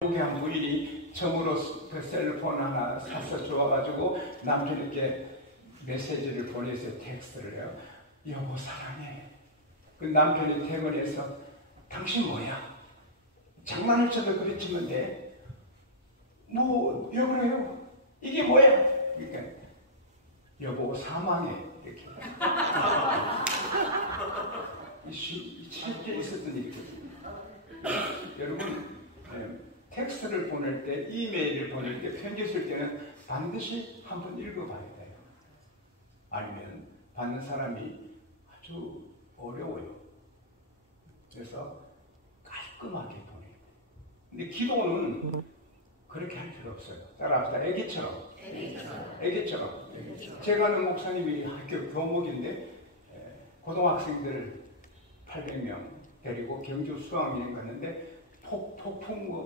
한국의 한 부인이 처음으로 그 셀폰 하나 사서 줘가지고 남편에게 메시지를 보내서 텍스트를 해요. 여보 사랑해. 그 남편이 퇴근해서 당신 뭐야? 장난을 쳐도 그랬지만 돼. 뭐 왜 그래요? 이게 뭐야? 그러니까 여보 사망해 이렇게. 이 실제 있었던 일이거든요. 여러분 텍스트를 보낼 때, 이메일을 보낼 때, 편지 쓸 때는 반드시 한번 읽어봐야 돼요. 아니면 받는 사람이 아주 어려워요. 그래서 깔끔하게 보내야 돼요. 근데 기도는 그렇게 할 필요 없어요. 따라합시다. 애기처럼. 애기처럼. 제가 아는 목사님이 학교 교목인데 고등학생들 800명 데리고 경주 수학여행 갔는데 폭풍우가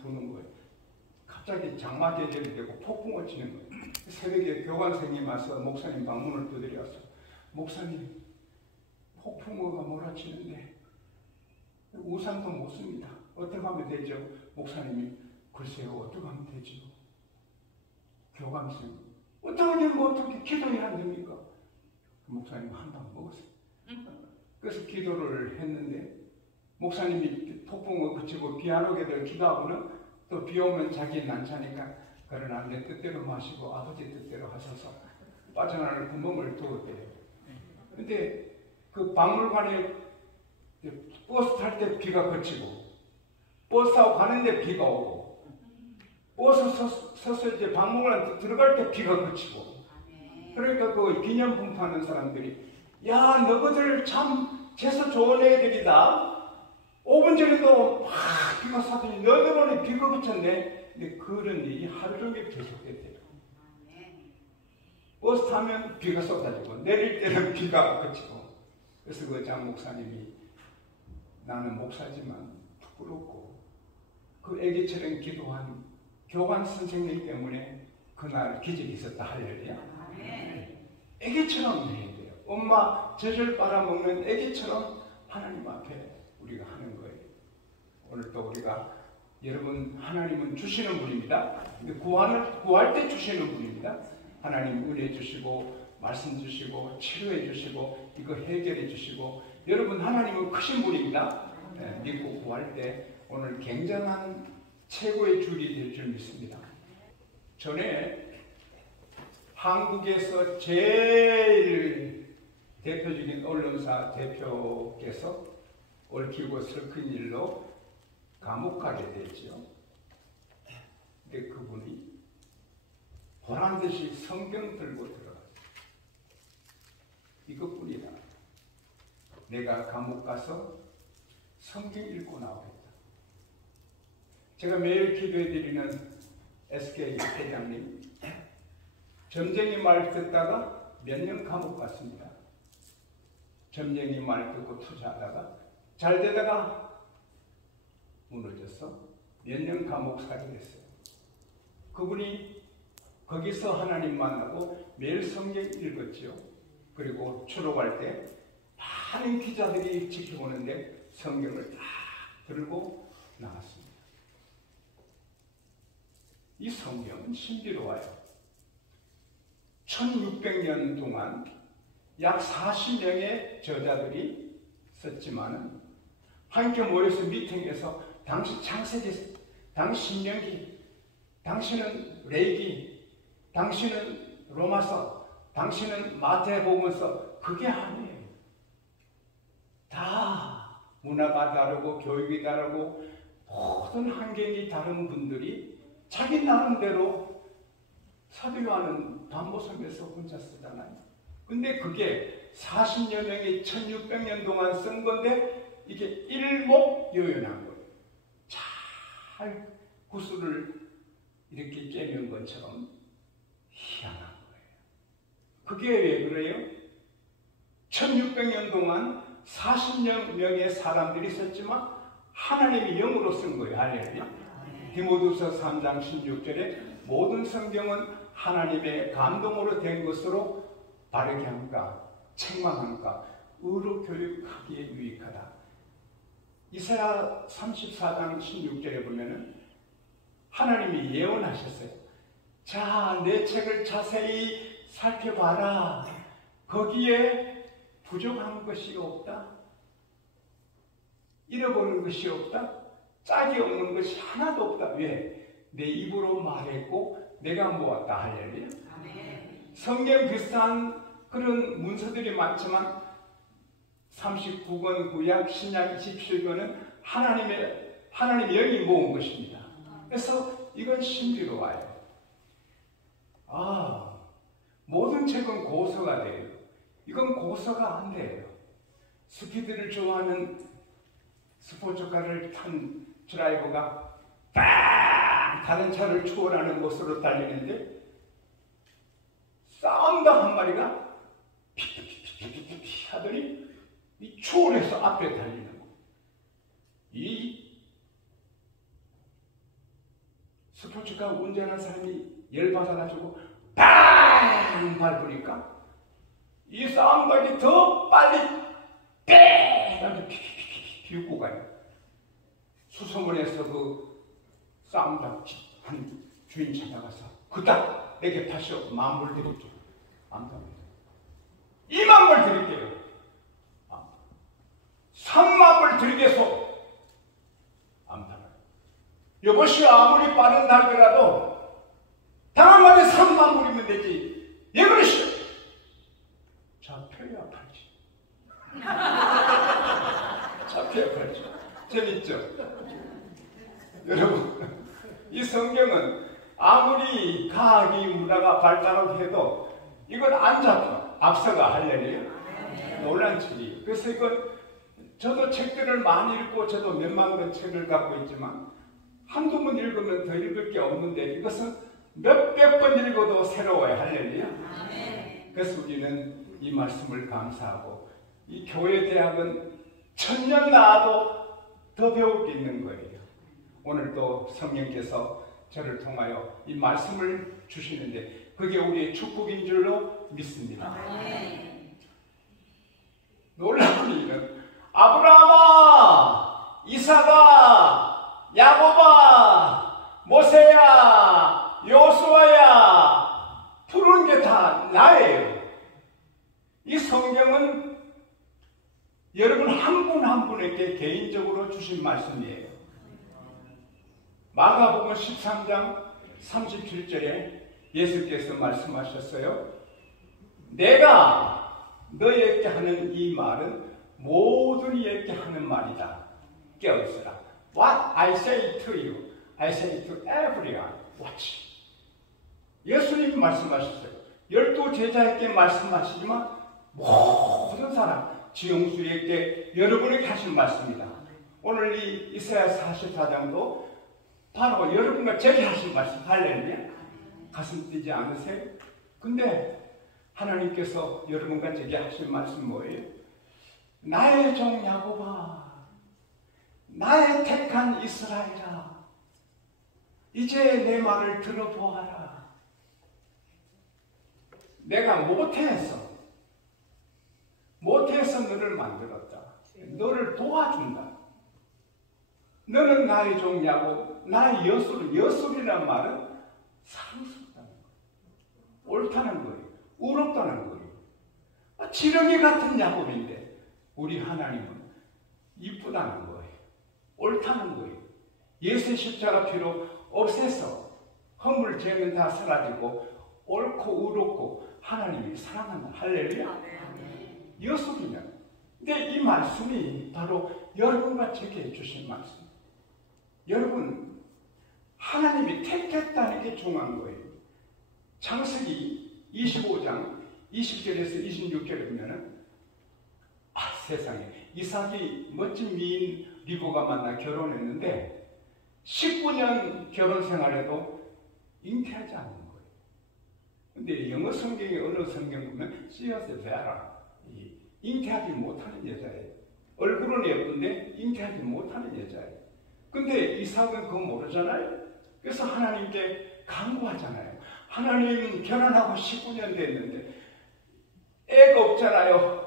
부는 거예요. 갑자기 장마 계절이 되고 폭풍우가 치는 거예요. 새벽에 교관생님 와서 목사님 방문을 두드려왔어요. 목사님, 폭풍우가 몰아치는데 우산도 못 씁니다. 어떻게 하면 되죠? 목사님이 글쎄요, 어떻게 하면 되죠? 교감생, 어떻게 기도해야 안 됩니까? 목사님 한 방 먹었어요. 그래서 기도를 했는데 목사님이 폭풍우 그치고 비 안 오게 될 기도하고는 또 비 오면 자기 난차니까 그러나 내 뜻대로 마시고 아버지 뜻대로 하셔서 빠져나갈 구멍을 두었대요. 근데 그 박물관에 버스 탈 때 비가 그치고 버스 타고 가는데 비가 오고 버스 서서 이제 박물관 들어갈 때 비가 그치고 그러니까 그 기념품 파는 사람들이 야 너희들 참 재수 좋은 애들이다. 5분 전에도 막 비가 쏟더니 너희들은 비가 그쳤네. 근데 그런 일이 하루 종일 계속됐대요. 버스 타면 비가 쏟아지고 내릴 때는 비가 그치고. 그래서 그 장 목사님이 나는 목사지만 부끄럽고 그 애기처럼 기도한 교관 선생님 때문에 그날 기적이 있었다 할렐루야. 애기처럼 해야 돼요. 엄마 젖을 빨아먹는 애기처럼 하나님 앞에 우리가 하는 거예요. 오늘 또 우리가 여러분 하나님은 주시는 분입니다. 근데 구할 때 주시는 분입니다. 하나님 은혜 주시고 말씀 주시고 치료해 주시고 이거 해결해 주시고 여러분 하나님은 크신 분입니다. 믿고 구할 때 오늘 굉장한 최고의 줄이 될 줄 믿습니다. 전에 한국에서 제일 대표적인 언론사 대표께서 얽히고 슬픈 일로 감옥 가게 됐죠. 근데 그분이 보란듯이 성경 들고 들어갔어요. 이것뿐이다. 내가 감옥 가서 성경 읽고 나오겠다. 제가 매일 기도해드리는 SK 회장님, 점쟁이 말 듣다가 몇 년 감옥 갔습니다. 점쟁이 말 듣고 투자하다가 잘 되다가 무너져서 몇 년 감옥 살이 됐어요. 그분이 거기서 하나님 만나고 매일 성경 읽었죠. 그리고 출옥할 때 많은 기자들이 지켜보는데 성경을 다 들고 나갔습니다. 이 성경은 신비로워요. 1600년 동안 약 40명의 저자들이 썼지만은 함께 모여서 미팅에서 당시 창세기, 당시 신명기, 당시는 레위기, 당시는 로마서, 당시는 마태복음서 그게 아니에요. 다 문화가 다르고 교육이 다르고 모든 환경이 다른 분들이 자기 나름대로 사도 요한은 담보섬에서 혼자 쓰잖아요. 근데 그게 40여 명이 1600년 동안 쓴 건데 이게 일목요연한 거예요. 잘 구슬을 이렇게 깨는 것처럼 희한한 거예요. 그게 왜 그래요? 1600년 동안 40명의 사람들이 썼지만 하나님이 영으로 쓴 거예요. 할렐루야. 디모데후서 3장 16절에 모든 성경은 하나님의 감동으로 된 것으로 바르게 함과 책망함과 의로 교육하기에 유익하다. 이사야 34장 16절에 보면은 하나님이 예언하셨어요. 자, 내 책을 자세히 살펴봐라. 거기에 부족한 것이 없다. 잃어버린 것이 없다. 짝이 없는 것이 하나도 없다. 왜? 내 입으로 말했고 내가 모았다. 할렐루야. 성경 비슷한 그런 문서들이 많지만 39권 구약, 신약 27권은 하나님의 영이 모은 것입니다. 그래서 이건 신비로워요. 모든 책은 고서가 돼요. 이건 고서가 안 돼요. 스피드를 좋아하는 스포츠카를 탄 드라이버가 다른 차를 추월하는 곳으로 달리는데 싸움다 한 마리가 피피피피피 하더니 이 추월해서 앞에 달리는 거. 이 스포츠카 운전하는 사람이 열받아가지고 빵 밟으니까 이 싸움각이 더 빨리 뺑 피피피피 비웃고 가요. 수소문에서 그 싸움각 한 주인 찾아가서 그딱 내게 파시오. 10,000불 드릴게요. 안 갑니다. 20,000불 드릴게요. 30,000불 드리겠소. 안 팔아요. 여보시오, 아무리 빠른 달더라도 당한 마리 30,000불이면 되지. 예, 그러시오. 잡혀야 팔지. 잡혀야 팔지. 재밌죠? 여러분, 이 성경은 아무리 과학이 문화가 발달해도 이건 안 잡혀. 앞서가 할렐루야. 놀란 책이. 그래서 이건 저도 책들을 많이 읽고 저도 몇만 권 책을 갖고 있지만 한두 번 읽으면 더 읽을 게 없는데 이것은 몇백 번 읽어도 새로워요. 할렐루야. 그래서 우리는 이 말씀을 감사하고 이 교회 대학은 1000년 나와도 더 배울 게 있는 거예요. 오늘 또 성령께서 저를 통하여 이 말씀을 주시는데 그게 우리의 축복인 줄로 믿습니다. 놀라운 일은 아브라함아, 이삭아, 야곱아, 모세야, 요수아야, 부른 게 다 나예요. 이 성경은 여러분 한 분 한 분에게 개인적으로 주신 말씀이에요. 마가복음 13장 37절에 예수께서 말씀하셨어요. 내가 너희에게 하는 이 말은 모든 이에게 하는 말이다. 깨어있으라. What I say to you, I say to everyone. Watch. 예수님이 말씀하셨어요. 12 제자에게 말씀하시지만 모든 사람, 지용수에게 여러분에게 하신 말씀이다. 오늘 이 이사야 44장도 바로 여러분과 제게 하신 말씀. 할렐루야. 가슴 뛰지 않으세요? 근데 하나님께서 여러분과 제게 하신 말씀 뭐예요? 나의 종 야곱아, 나의 택한 이스라엘아, 이제 내 말을 들어보아라. 내가 못해서 너를 만들었다. 너를 도와준다. 너는 나의 종 야곱, 나의 여술이란 말은 사랑스럽다는 거예요. 옳다는 거예요. 의롭다는 거예요. 지렁이 같은 야곱인데 우리 하나님은 이쁘다는 거예요. 옳다는 거예요. 예수의 십자가 피로 없애서 허물 죄는 다 사라지고 옳고 의롭고 하나님이 사랑한다. 할렐루야. 여술이면. 근데 이 말씀이 바로 여러분과 제게 주신 말씀. 여러분, 하나님이 택했다는 게 중요한 거예요. 창세기 25장 20절에서 26절에 보면은 세상에 이삭이 멋진 미인 리브가 만나 결혼했는데 19년 결혼 생활에도 잉태하지 않는 거예요. 근데 영어 성경에 어느 성경 보면 씨앗의 베라, 잉태하지 못하는 여자예요. 얼굴은 예쁜데 잉태하지 못하는 여자예요. 근데 이삭은 그거 모르잖아요. 그래서 하나님께 간구하잖아요. 하나님, 결혼하고 19년 됐는데 애가 없잖아요.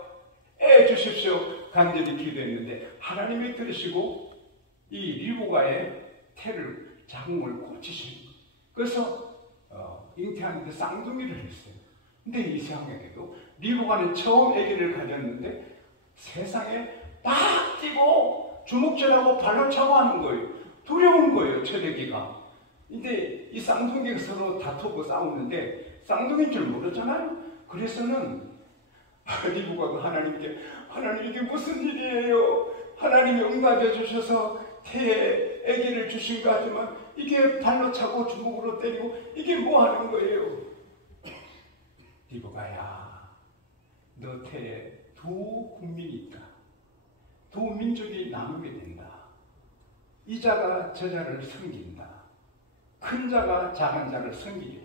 애 주십시오. 간절히 기도했는데 하나님이 들으시고 이 리브가의 태를 작은 걸 고치신 거예요. 그래서 잉태하는데 쌍둥이를 했어요. 근데 이상하게도 리브가는 처음 아기를 가졌는데 세상에 막 뛰고 주먹질하고 발로 차고 하는 거예요. 두려운 거예요, 첫 아기가. 근데 이 쌍둥이가 서로 다투고 싸우는데 쌍둥이인 줄 모르잖아요. 그래서는 리브가가 하나님께, 하나님 이게 무슨 일이에요? 하나님이 응답해 주셔서 태에 아기를 주신가 하지만 이게 발로 차고 주먹으로 때리고 이게 뭐 하는 거예요? 리브가야, 너 태에 두 국민이 있다. 두 민족이 나누게 된다. 이 자가 저 자를 섬긴다. 큰 자가 작은 자를 섬기려.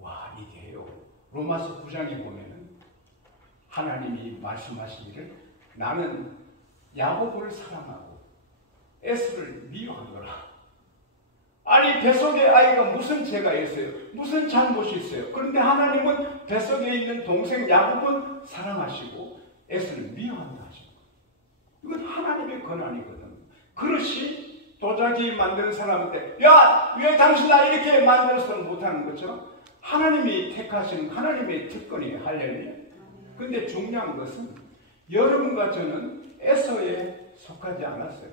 와, 이게요. 로마서 9장에 보면은 하나님이 말씀하시기를 나는 야곱을 사랑하고 에서를 미워하노라. 아니, 뱃속에 아이가 무슨 죄가 있어요? 무슨 잘못이 있어요? 그런데 하나님은 뱃속에 있는 동생 야곱은 사랑하시고 에서는 미워한다 하시고. 이건 하나님의 권한이거든. 그릇이 도자기 만드는 사람한테 야, 왜 당신 나 이렇게 만들어서 못하는 것처럼 하나님이 택하시는 하나님의 특권이에요. 할렐루야. 근데 중요한 것은 여러분과 저는 에서에 속하지 않았어요.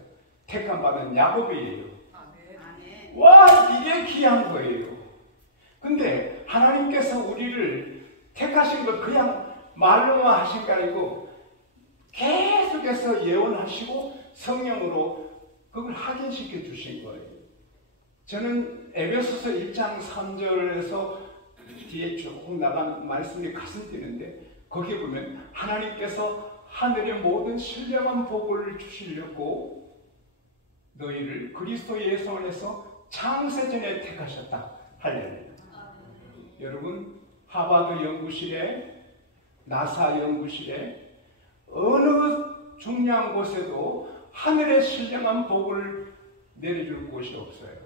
택함 받은 야곱이에요. 와, 이게 귀한 거예요. 근데 하나님께서 우리를 택하신 걸 그냥 말로만 하신 게 아니고 계속해서 예언하시고 성령으로 그걸 확인시켜 주신 거예요. 저는 에베소서 1장 3절에서 뒤에 쭉 나간 말씀이 가슴 뛰는데 거기에 보면 하나님께서 하늘의 모든 신령한 복을 주시려고 너희를 그리스도 예수 안에서 창세전에 택하셨다. 할렐루야. 여러분, 하버드 연구실에, 나사 연구실에 어느 중요한 곳에도 하늘의 신령한 복을 내려줄 곳이 없어요.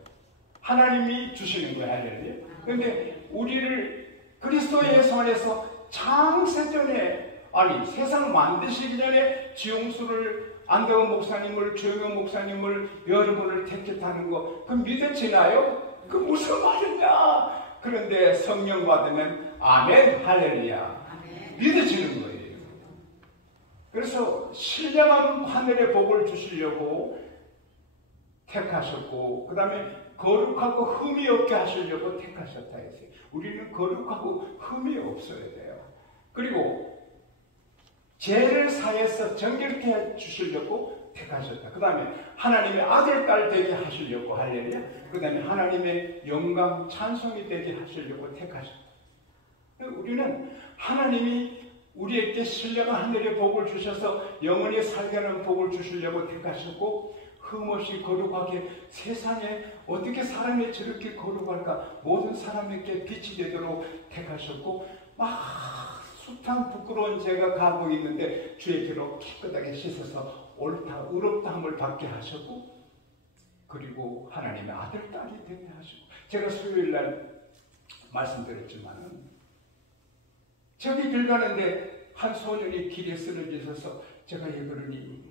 하나님이 주시는 거예요. 할렐루야. 그런데 우리를 그리스도 예수 안에서 창세전에, 아니 세상 만드시기 전에 지용수를, 안대원 목사님을, 조영현 목사님을, 여러분을 택했다는 거, 그 믿어지나요? 그 무슨 말이냐? 그런데 성령 받으면 아멘, 할렐루야. 아멘. 믿어지는 거예요. 그래서 신령한 하늘의 복을 주시려고 택하셨고, 그 다음에 거룩하고 흠이 없게 하시려고 택하셨다 했어요. 우리는 거룩하고 흠이 없어야 돼요. 그리고 죄를 사해서 정결케 해주시려고 택하셨다. 그 다음에 하나님의 아들, 딸 되게 하시려고, 할렐루야. 그 다음에 하나님의 영광, 찬송이 되게 하시려고 택하셨다. 우리는 하나님이 우리에게 신령한 하늘의 복을 주셔서 영원히 살게 하는 복을 주시려고 택하셨고, 흠없이 거룩하게, 세상에 어떻게 사람이 저렇게 거룩할까, 모든 사람에게 빛이 되도록 택하셨고, 막 숱한 부끄러운 죄가 가고 있는데 주의 피로 깨끗하게 씻어서 옳다, 의롭다함을 받게 하셨고, 그리고 하나님의 아들, 딸이 되게 하시고. 제가 수요일날 말씀드렸지만은 저기 길 가는데 한 소년이 길에 쓰러져서 제가 그러니,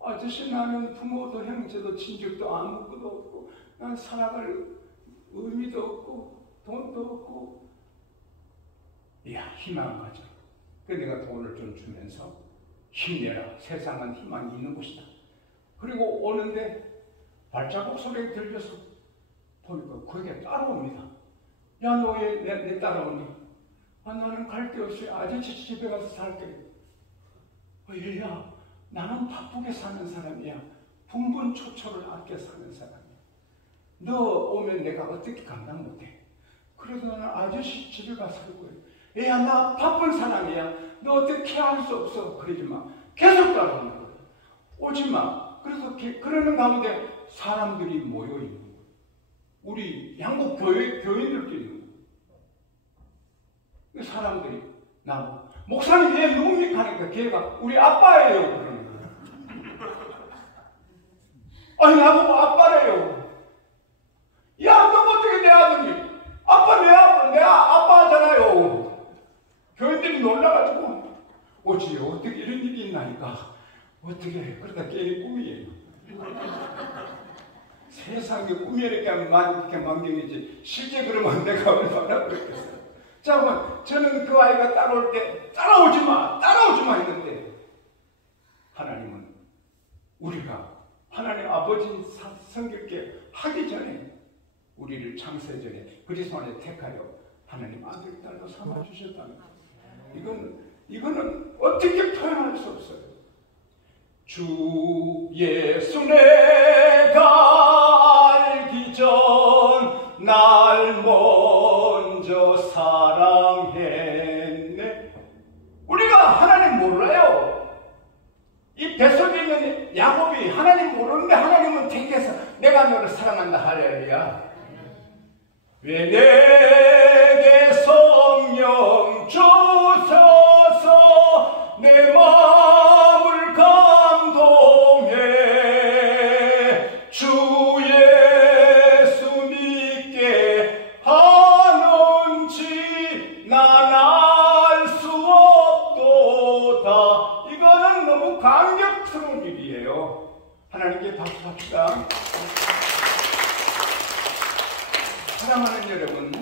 아저씨, 나는 부모도 형제도 친족도 아무것도 없고 난 살아갈 의미도 없고 돈도 없고, 이야, 희망 가져. 그래서 내가 돈을 좀 주면서 힘내라, 세상은 희망이 있는 곳이다. 그리고 오는데 발자국 소리가 들려서 보니까 그게 따라옵니다. 야, 너 왜 내 따라오니? 아, 나는 갈 데 없이 아저씨 집에 가서 살게. 얘야, 나는 바쁘게 사는 사람이야. 분분초초를 아껴 사는 사람이야. 너 오면 내가 어떻게 감당 못해? 그래도 나는 아저씨 집에 가서 살 거야. 얘야, 나 바쁜 사람이야. 너 어떻게 할 수 없어. 그러지 마. 계속 따라오는 거야. 오지 마. 그래서 그러는 가운데 사람들이 모여 있는 거야. 우리 한국 교인들도 있는 거야. 사람들이 나보고, 목사님 얘 누굽니까? 하니까 걔가 우리 아빠예요. 그러는 거야. 아니, 나보고 아빠래요. 야, 너 어떻게 내 아들이? 아빠, 내 아빠잖아요. 교인들이 놀라가지고, 어찌 어떻게 이런 일이 있나니까 어떻게 해. 그러다 게임 꿈이에요. 세상에 꾸미렇게 하면 이렇게 만경이지 실제 그러면 내가 얼마나 그랬겠어요. 자, 그러면 저는 그 아이가 따라올 때 따라오지 마 했는데 하나님은 우리가 하나님 아버지 성결케 하기 전에 우리를 창세 전에 그리스도 안에 택하려 하나님 아들 딸로 삼아 주셨다는 이거는 어떻게 표현할 수 없어요. 주 예수 내가 알기 전 날 먼저 사랑했네. 우리가 하나님 몰라요. 이 뱃속에 있는 야곱이 하나님 모르는데 하나님은 택해서 내가 너를 사랑한다. 할렐루야. 왜 내게 성령 주셔서 내 마음을 감동해 주 예수 믿게 하는지 난 알 수 없도다. 이거는 너무 감격스러운 일이에요. 하나님께 박수합시다. 사랑하는 여러분,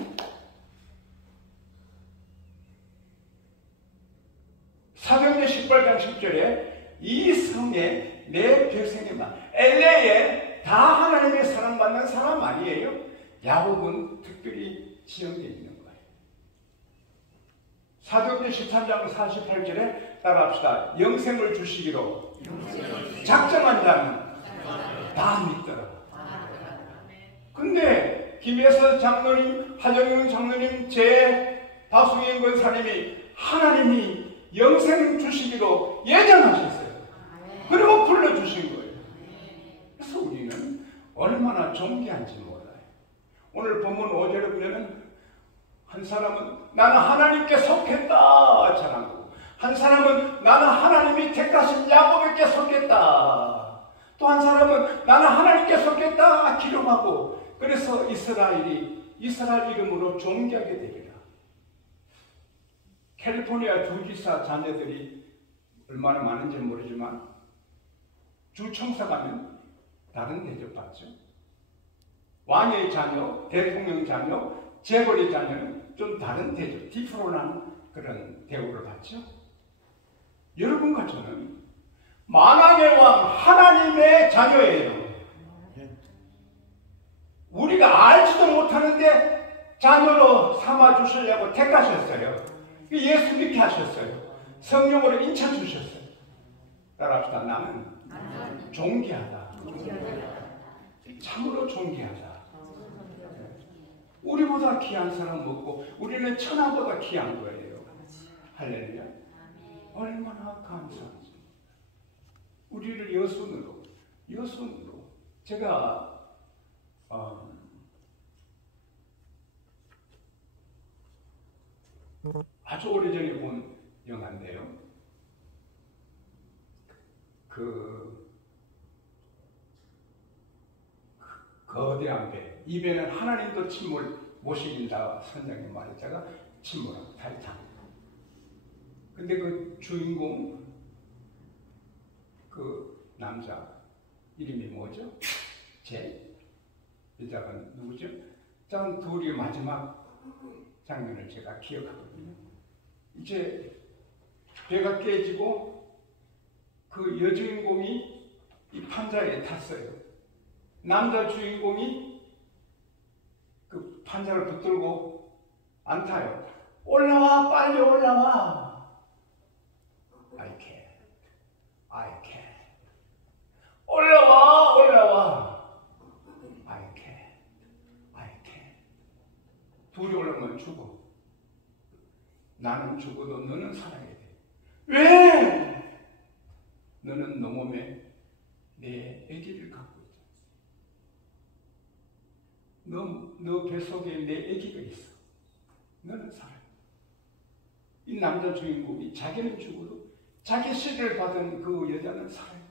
사도행전 18장 10절에 이 성에 내 백성이만 LA에 다 하나님의 사랑받는 사람 아니에요? 야곱은 특별히 지정되어 있는 거예요. 사도행전 13장 48절에 따라합시다. 영생을 주시기로 작정한 자는 다 믿더라. 근데 김혜선 장로님, 하정영 장로님, 박수인 권사님이 하나님이 영생 주시기로 예정하셨어요. 그리고 불러주신 거예요. 그래서 우리는 얼마나 존귀한지 몰라요. 오늘 본문 5절에 보면은 한 사람은 나는 하나님께 속했다 자랑하고, 한 사람은 나는 하나님이 택하신 야곱에게 속했다, 또 한 사람은 나는 하나님께 속했다 기록하고, 그래서 이스라엘 이름으로 존귀하게 되리라. 캘리포니아 주지사 자녀들이 얼마나 많은지 모르지만 주청사 가면 다른 대접 받죠. 왕의 자녀, 대통령 자녀, 재벌의 자녀는 좀 다른 대접, 디프로라는 그런 대우를 받죠. 여러분과 저는 만왕의 왕 하나님의 자녀예요. 우리가 알지도 못하는데 자녀로 삼아주시려고 택하셨어요. 예수 믿게 하셨어요. 성령으로 인쳐 주셨어요. 따라합시다. 나는 존귀하다. 참으로 존귀하다. 우리보다 귀한 사람 없고 우리는 천하보다 귀한 거예요. 할렐루야. 얼마나 감사한지. 우리를 여순으로 제가 아주 오래전에 본 영화인데요. 거대한 배, 이 배는 하나님도 침몰 못 시킨다 선장님 말했다가 침몰한 타이탄. 근데 그 주인공 그 남자 이름이 뭐죠? 여자가 누구죠? 짠 둘이 마지막 장면을 제가 기억하거든요. 이제 배가 깨지고 그 여주인공이 이 판자에 탔어요. 남자 주인공이 그 판자를 붙들고 안 타요. 올라와, 빨리 올라와. I can't. 올라와. I can't. 둘이 올라오면 죽어. 나는 죽어도 너는 살아야 돼. 왜? 너는 너 몸에 내 아기를 갖고 있잖아. 너 뱃속에 내 아기가 있어. 너는 살아. 이 남자 주인공이 자기는 죽어도 자기 시를 받은 그 여자는 살아요.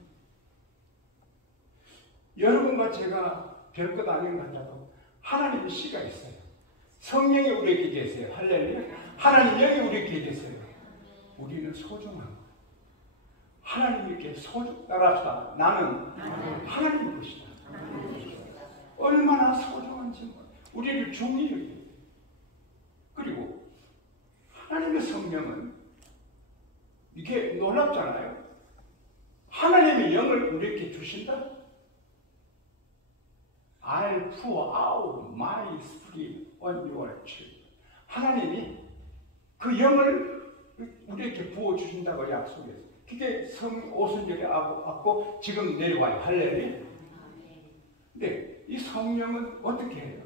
여러분과 제가 별것 아닌 것 같아도 하나님의 씨가 있어요. 성령이 우리에게 계세요. 할렐루야. 하나님 영이 우리에게 계세요. 우리는 소중한 거예요. 하나님께 따라합시다. 나는 하나님의 것이다. 얼마나 소중한지 우리를 중히 여겨야 돼요. 그리고 하나님의 성령은 이게 놀랍잖아요. 하나님의 영을 우리에게 주신다. I'll pour out my spirit on your children. 하나님이 그 영을 우리에게 부어주신다고 약속했어요. 그게 오순절에 왔고 지금 내려와요. 할렐루야. 근데 이 성령은 어떻게 해요?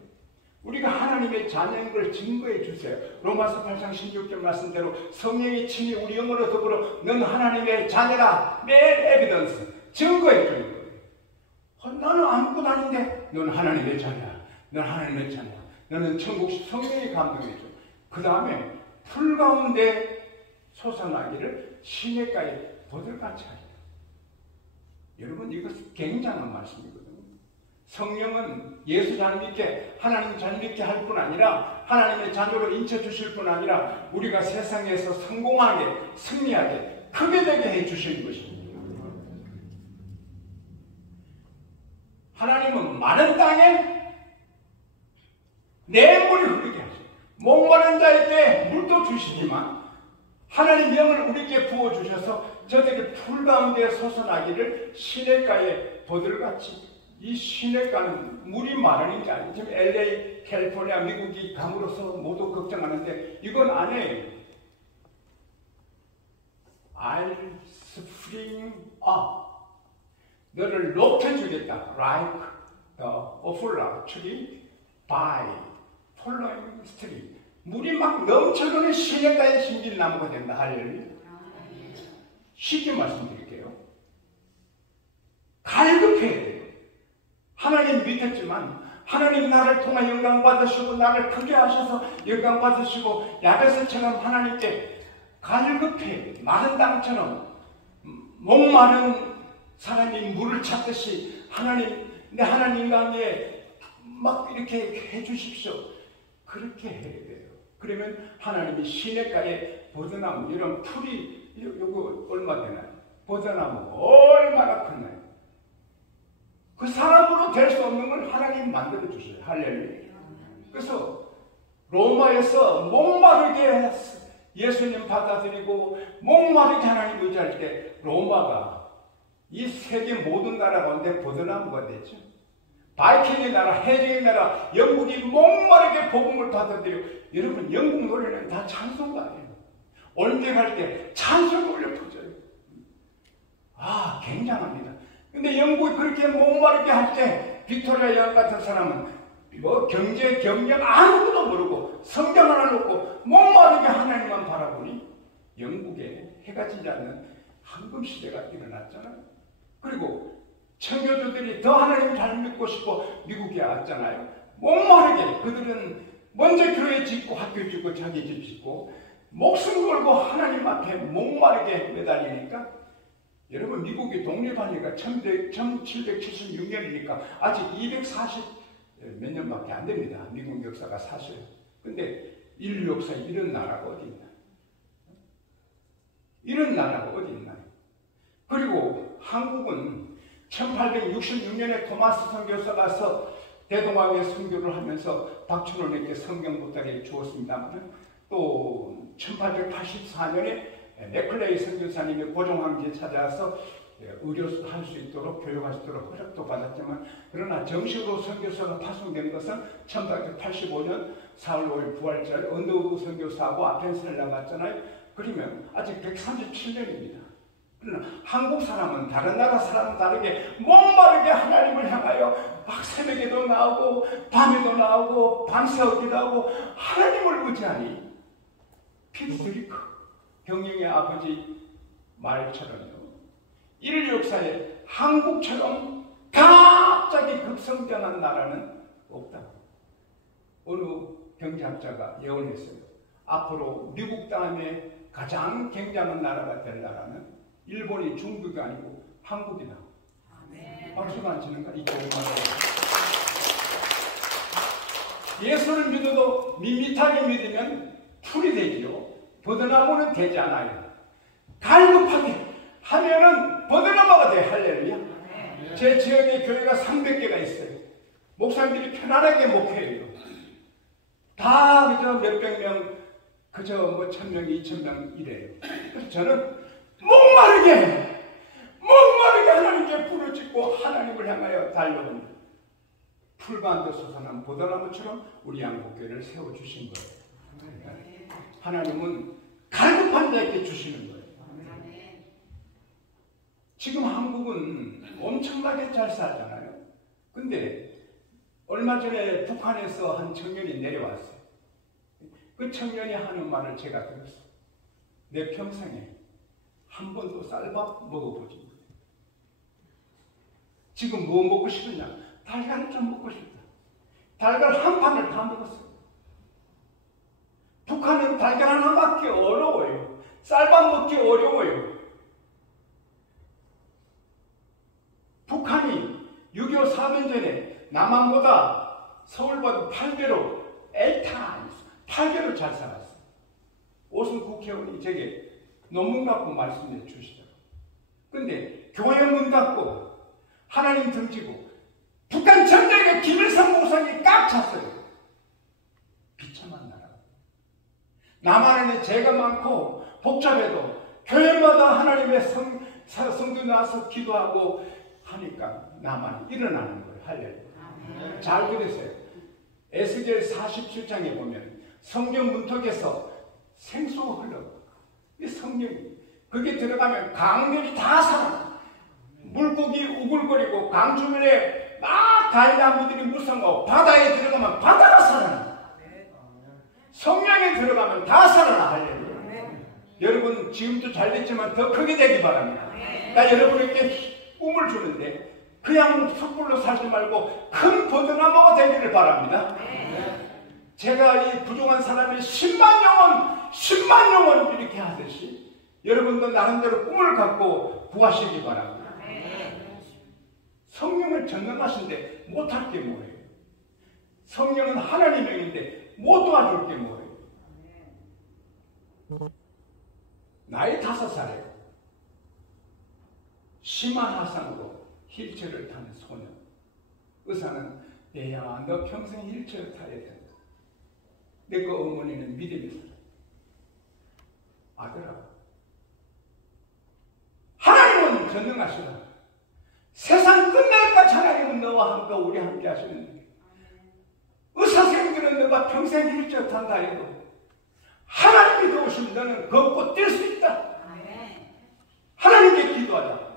우리가 하나님의 자녀인 걸 증거해 주세요. 로마서 8장 16절 말씀대로 성령의 친히 우리 영으로 더불어 넌 하나님의 자녀라. 매일 에비던스 증거해 주는 거예요. 나는 아무것도 아닌데 너는 하나님의 자녀야. 너는 하나님의 자녀야. 너는 천국 성령이 감동해 줘. 그 다음에 풀 가운데 솟아나기를 시냇가에 보들같이 하리라. 여러분 이것은 굉장한 말씀이거든요. 성령은 예수 잘 믿게 하나님 잘 믿게 할 뿐 아니라 하나님의 자녀로 인쳐 주실 뿐 아니라 우리가 세상에서 성공하게 승리하게 크게 되게 해 주시는 것입니다. 하나님은 마른 땅에 내 물이 흐르게 하시고 목마른 자에게 물도 주시지만 하나님 영을 우리에게 부어주셔서 저들에게 풀 가운데 솟아나기를 시냇가에 보들같이. 이 시냇가는 물이 마르는 게 아니에요. 지금 LA, 캘리포니아, 미국이 감으로써 모두 걱정하는데 이건 아니에요. I'll spring up. 너를 높여주겠다. Like the poplar tree by flowing stream. 물이 막 넘쳐도는 시냇가에 심긴 나무가 된다. 할렐루야. 쉽게 말씀드릴게요. 갈급해야 돼요. 하나님 믿었지만 하나님 나를 통해 영광 받으시고 나를 크게 하셔서 영광 받으시고 야베스처럼 하나님께 갈급해 마른 땅처럼 목마른 사람이 물을 찾듯이 하나님 내 하나님 강에 막 이렇게 해주십시오. 그렇게 해야 돼요. 그러면 하나님이 시냇가에 버드나무 이런 풀이 이거 얼마 되나요? 버드나무 얼마나 크나요? 그 사람으로 될 수 없는 걸 하나님 만들어 주셔요. 할렐루야. 그래서 로마에서 목마르게 예수님 받아들이고 목마르게 하나님 의지할 때 로마가 이 세계 모든 나라 가운데 버드나무가 됐죠. 바이킹의 나라, 해적의 나라, 영국이 목마르게 복음을 받아들이고 여러분 영국 노래는 다 찬송가예요. 올림픽 할 때 찬송 올려 퍼져요. 아 굉장합니다. 근데 영국이 그렇게 목마르게 할 때 빅토리아 여왕 같은 사람은 뭐 경제, 경영 아무것도 모르고 성경 하나 놓고 목마르게 하나님만 바라보니 영국에 해가 지지 않는 황금시대가 일어났잖아요. 그리고 청교도들이 더 하나님 잘 믿고 싶고 미국에 왔잖아요. 목마르게 그들은 먼저 교회 짓고 학교 짓고 자기 집 짓고 목숨 걸고 하나님 앞에 목마르게 매달리니까 여러분 미국이 독립하니까 1776년이니까 아직 240 몇 년밖에 안 됩니다. 미국 역사가 사실. 근데 인류 역사에 이런 나라가 어디 있나요? 이런 나라가 어디 있나요? 그리고 한국은 1866년에 토마스 선교사가 와서 대동강에 선교를 하면서 박춘원에게 성경 부탁을 주었습니다만 또 1884년에 맥클레이 선교사님이 고종황제에 찾아와서 의료를 할 수 있도록 교육할 수 있도록 허락도 받았지만 그러나 정식으로 선교사가 파송된 것은 1885년 4월 5일 부활절 언더우드 선교사하고 아펜스를 나갔잖아요. 그러면 아직 137년입니다. 그러나 한국 사람은 다른 나라 사람은 다르게 목마르게 하나님을 향하여 막 새벽에도 나오고 밤에도 나오고 밤새우기도 하고 하나님을 의지하니 피드리크 경영의 아버지 말처럼요. 인류 역사에 한국처럼 갑자기 급성장한 나라는 없다. 어느 경제학자가 예언했어요. 앞으로 미국 다음에 가장 굉장한 나라가 될 나라는 일본이 중국이 아니고 한국이다. 박수가 안 치는가? 이 좋은 말이에요. 예수를 믿어도 밋밋하게 믿으면 풀이 되지요. 버드나무는 되지 않아요. 갈급하게 하면은 버드나무가 돼. 할렐루야. 제 지역에 교회가 300개가 있어요. 목사님들이 편안하게 목회해요. 다 그저 몇백 명, 그저 뭐 1000명, 2000명 이래요. 그래서 저는 목마르게 하나님께 부르짖고 하나님을 향하여 달려옵니다. 풀가운데 솟아난 보다나무처럼 우리 양복교회를 세워주신 거예요. 하나님은 갈급한 자에게 주시는 거예요. 지금 한국은 엄청나게 잘 살잖아요. 근데 얼마 전에 북한에서 한 청년이 내려왔어요. 그 청년이 하는 말을 제가 들었어요. 내 평생에 한 번도 쌀밥 먹어보지 못해. 지금 뭐 먹고 싶으냐? 달걀을 좀 먹고 싶다. 달걀 한 판을 다 먹었어요. 북한은 달걀 하나 먹기 어려워요. 쌀밥 먹기 어려워요. 북한이 6.25 사변전에 남한보다 서울보다 8배로 엘타 8배로 잘 살았어요. 오순 국회의원이 제게 논문 갖고 말씀해 주시더라고요. 근데 교회 문 닫고 하나님 등지고 북한 전쟁에 김일성 목사님이 꽉 찼어요. 비참한 나라. 남한에는 죄가 많고 복잡해도 교회마다 하나님의 성도 나와서 기도하고 하니까 남한이 일어나는 거예요. 할렐루야. 잘 그랬어요. 에스겔 47장에 보면 성경 문턱에서 생수가 흘러. 이 성경이 거기에 들어가면 강들이 다 살아. 물고기 우글거리고 강 주변에 막 가위나무들이 무성하고 바다에 들어가면 바다가 살아나. 성령에 들어가면 다 살아나. 할렐루야. 여러분 지금도 잘 됐지만 더 크게 되기 바랍니다. 나 여러분에게 꿈을 주는데 그냥 섣불로 살지 말고 큰 버드나무가 되기를 바랍니다. 제가 이 부족한 사람이 10만 영혼 이렇게 하듯이 여러분도 나름대로 꿈을 갖고 구하시기 바랍니다. 성령을 전능하신데 못할 게 뭐예요? 성령은 하나님의 영인데 못 도와줄 게 뭐예요? 나이 5살에 심한 화상으로 휠체어를 타는 소년. 의사는 얘야 너 평생 휠체어 타야 된다. 내 그 어머니는 믿음이 살아. 아들아, 하나님은 전능하시다. 세상 끝날까지 하나님은 너와 함께 우리 함께 하시는데 의사 선생님들은 너가 평생 휠체어 탄다 해도 하나님이 도우시면 너는 걷고 뛸 수 있다. 하나님께 기도하자.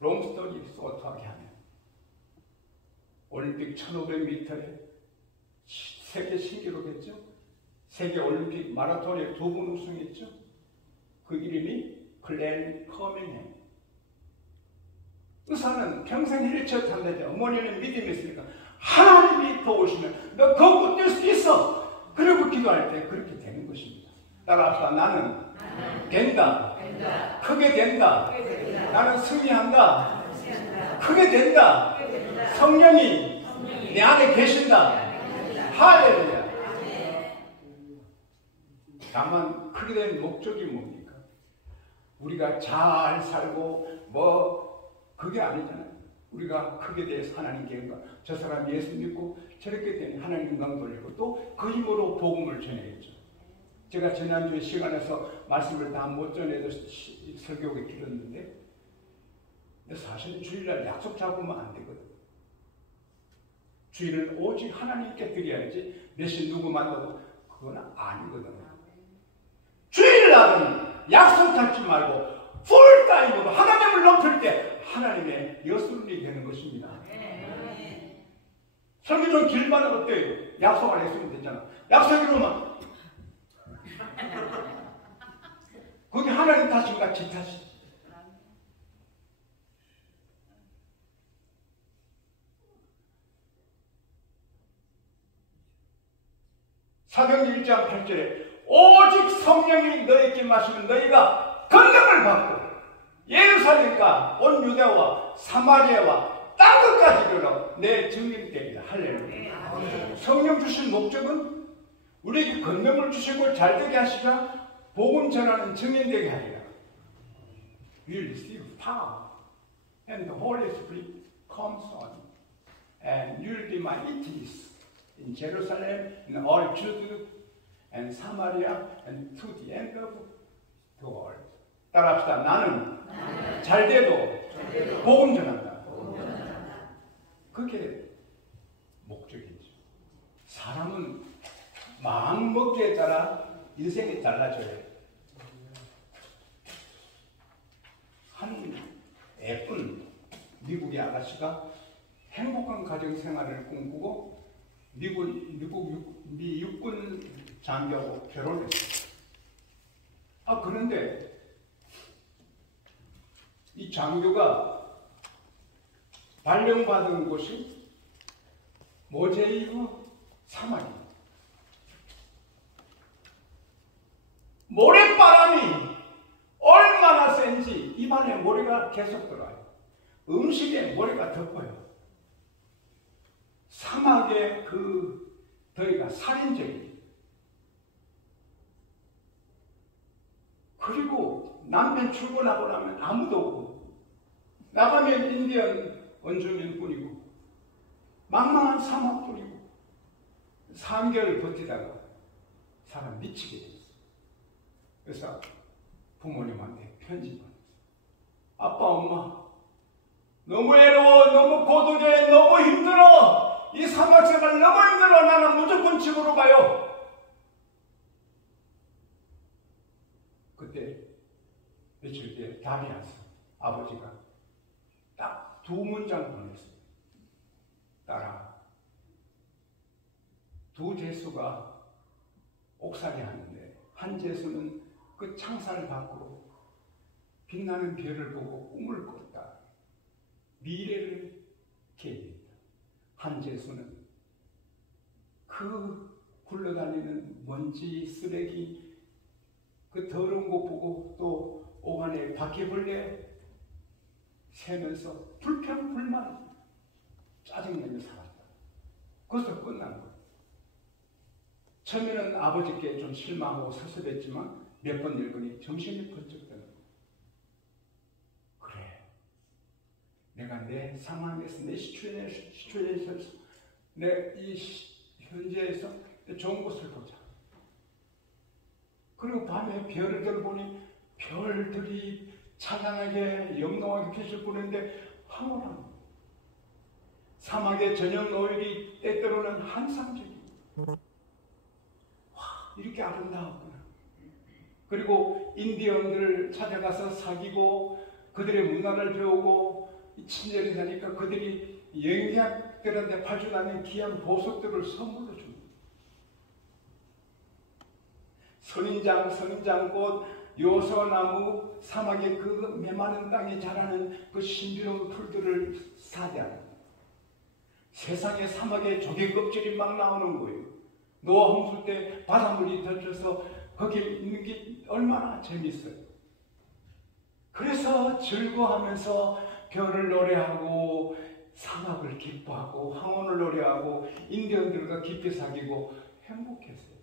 롱스토리 소트하게 하면 올림픽 1500m에 세계 신기록했죠. 세계 올림픽 마라톤에 2번 우승했죠. 그 이름이 클랜 커밍햄. 의사는 평생 휠체어 탄다죠. 어머니는 믿음이 있으니까 하나님이 도우시면 너 걷고 뛸 수 있어. 그리고 기도할 때 그렇게 되는 것입니다. 따라합시다. 나는 된다. 크게 된다. 나는 승리한다. 크게 된다. 성령이 내 안에 계신다. 할렐루야. 다만 크게 된 목적이 뭡니까? 우리가 잘 살고 뭐 그게 아니잖아요. 우리가 크게 돼서 하나님께 영광, 저 사람 예수 믿고 저렇게 된 하나님 영광 돌리고 또 그 힘으로 복음을 전해야죠. 제가 지난주에 시간에서 말씀을 다 못 전해도 설교가 길었는데 사실은 주일날 약속 잡으면 안 되거든. 주일은 오직 하나님께 드려야지 대신 누구 만나고 그건 아니거든. 주일날은 약속 잡지 말고 풀타임으로 하나님을 높일 때 하나님의 여순이 되는 것입니다. 설교 좀 길만은 어때요? 약속 안 했으면 되잖아. 약속이로만 거기 하나님 탓인가 지 탓이. 사도행전 1장 8절에 오직 성령이 너에게 마시면 너희가 권능을 받고 예루살렘과 온 유대와 사마리아와 땅 끝까지 이르러 내 증인이 되리라. 할렐루야. 성령 주신 목적은 우리에게 권능을 주시고 잘되게 하시자 복음 전하는 증인되게 하리라. You will receive power and the Holy Spirit comes on. and you'll be my witness in Jerusalem, in all Judea and Samaria, and to the end of the world. 따라합시다. 나는 잘돼도 복음 전한다. 그게 목적이죠. 사람은 마음 먹기에 따라 인생이 달라져요. 한 예쁜 미국의 아가씨가 행복한 가정 생활을 꿈꾸고 미 육군 장교하고 결혼했어요. 그런데 이 장교가 발령받은 곳이 모제이브 사막입니다. 모래바람이 얼마나 센지 입안에 모래가 계속 들어와요. 음식에 모래가 덮어요. 사막의 그 더위가 살인적이에요. 그리고 남편 출근하고 나면 아무도 없고 나가면 인디언 원주민뿐이고 망망한 사막뿐이고 3개월 버티다가 사람 미치게 됐어요. 그래서 부모님한테 편지 보냈어요. 아빠, 엄마, 너무 외로워, 너무 고독해, 너무 힘들어. 이 사막 생활 너무 힘들어. 나는 무조건 집으로 가요. 그때 며칠 뒤에 답이 왔어. 아버지가 딱 두 문장 보냈어요. 딸아, 두 제수가 옥살이 하는데 한 제수는 그 창살 밖으로 빛나는 별을 보고 꿈을 꿨다. 미래를 계획했다. 한 제수는 그 굴러다니는 먼지, 쓰레기, 그 더러운 거 보고 또 오간에 바퀴벌레 세면서 불평, 불만, 짜증내며 살았다. 그것도 끝난 거예요. 처음에는 아버지께 좀 실망하고 섭섭했지만 몇 번 읽으니 정신이 번쩍 드는 거예요. 그래, 내가 내 상황에서, 내 시츄에이션에서, 내 이 현재에서 좋은 곳을 보자. 그리고 밤에 별을 보니 별들이 찬란하게 영롱하게 빛을 뿌리는데 황홀한 사막의 저녁 노을이 때때로는 환상적이고 와, 이렇게 아름다웠구나. 그리고 인디언들을 찾아가서 사귀고 그들의 문화를 배우고 친절히 사니까 그들이 여행객들한테 발주하는 귀한 보석들을 선물로 줍니다. 선인장꽃, 요소나무, 사막의 그 메마른 땅에 자라는 그 신비로운 풀들을 사대합니다. 세상에 사막에 조개 껍질이 막 나오는 거예요. 노아 홍수 때 바닷물이 덮쳐서 거기에 있는 게 얼마나 재밌어요. 그래서 즐거워하면서 별을 노래하고 사막을 기뻐하고 황혼을 노래하고 인디언들과 깊이 사귀고 행복했어요.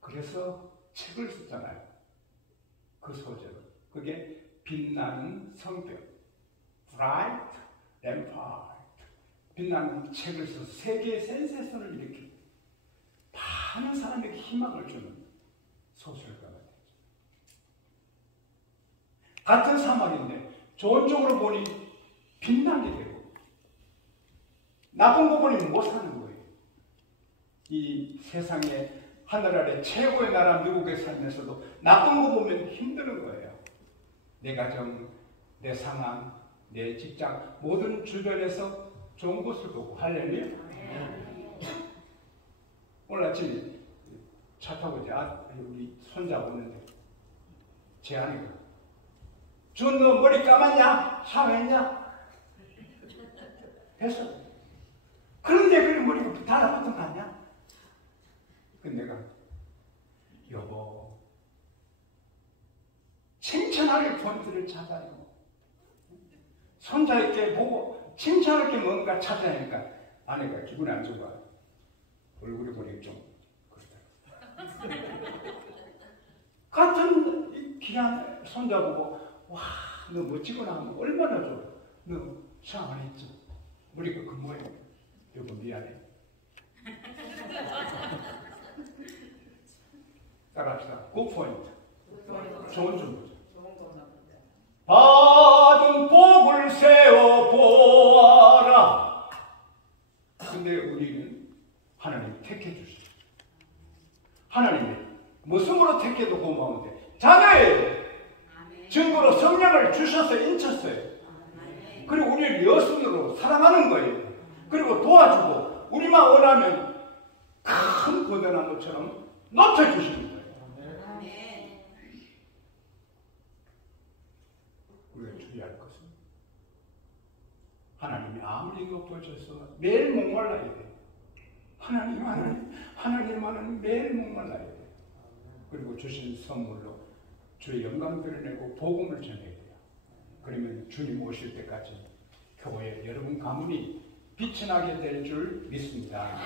그래서 책을 썼잖아요. 그 소재로. 그게 빛나는 성벽, Bright Rampart. 빛나는 책을 써서 세계의 센세이션을 일으키고 많은 사람에게 희망을 주는 소설가가 되죠. 같은 사막인데 좋은 쪽으로 보니 빛나게 되고 나쁜 거 보니 못 사는 거예요. 이 세상에 하늘 아래 최고의 나라 미국에 살면서도 나쁜 거 보면 힘드는 거예요. 내 가정, 내 상황, 내 직장, 모든 주변에서 좋은 것을 보고. 할렐루야. 오늘 아침에 차 타고 이제 우리 손자가 오는데 제 아내가 준 너 머리 감았냐? 샤워했냐? 했어. 그런데 그 머리가 달라붙은 거 아니야? 근데 내가 여보 칭찬할 포인트를 찾아요. 손자에게 보고 칭찬할 게 뭔가 찾아야 하니까 아내가 기분이 안 좋아. 얼굴이 보니 좀 그렇다. 같은 이 귀한 손자 보고 와, 너 멋지구나 하면 얼마나 좋아. 너 샤워 안 했지? 우리가 그 모양. 여보 미안해. 따라합시다. 굿포인트. 좋은 점 보자. 받은 복을 세워 보아라. 근데 우리는 하나님 택해 주시죠. 하나님이 무슨으로 택해도 고마운데 자녀의 증거로 성령을 주셔서 인쳤어요. 그리고 우리를 여순으로 사랑하는 거예요. 그리고 도와주고 우리만 원하면 큰 거대나무처럼 높여주시는 거예요. 우리가 주의할 것은 하나님이 아무리 높아져서 매일 목말라야 돼요. 하나님만은 매일 목말라야 돼요. 그리고 주신 선물로 주의 영광 드러내고 복음을 전해야 돼요. 그러면 주님 오실 때까지 교회 여러분 가문이 빛이 나게 될 줄 믿습니다.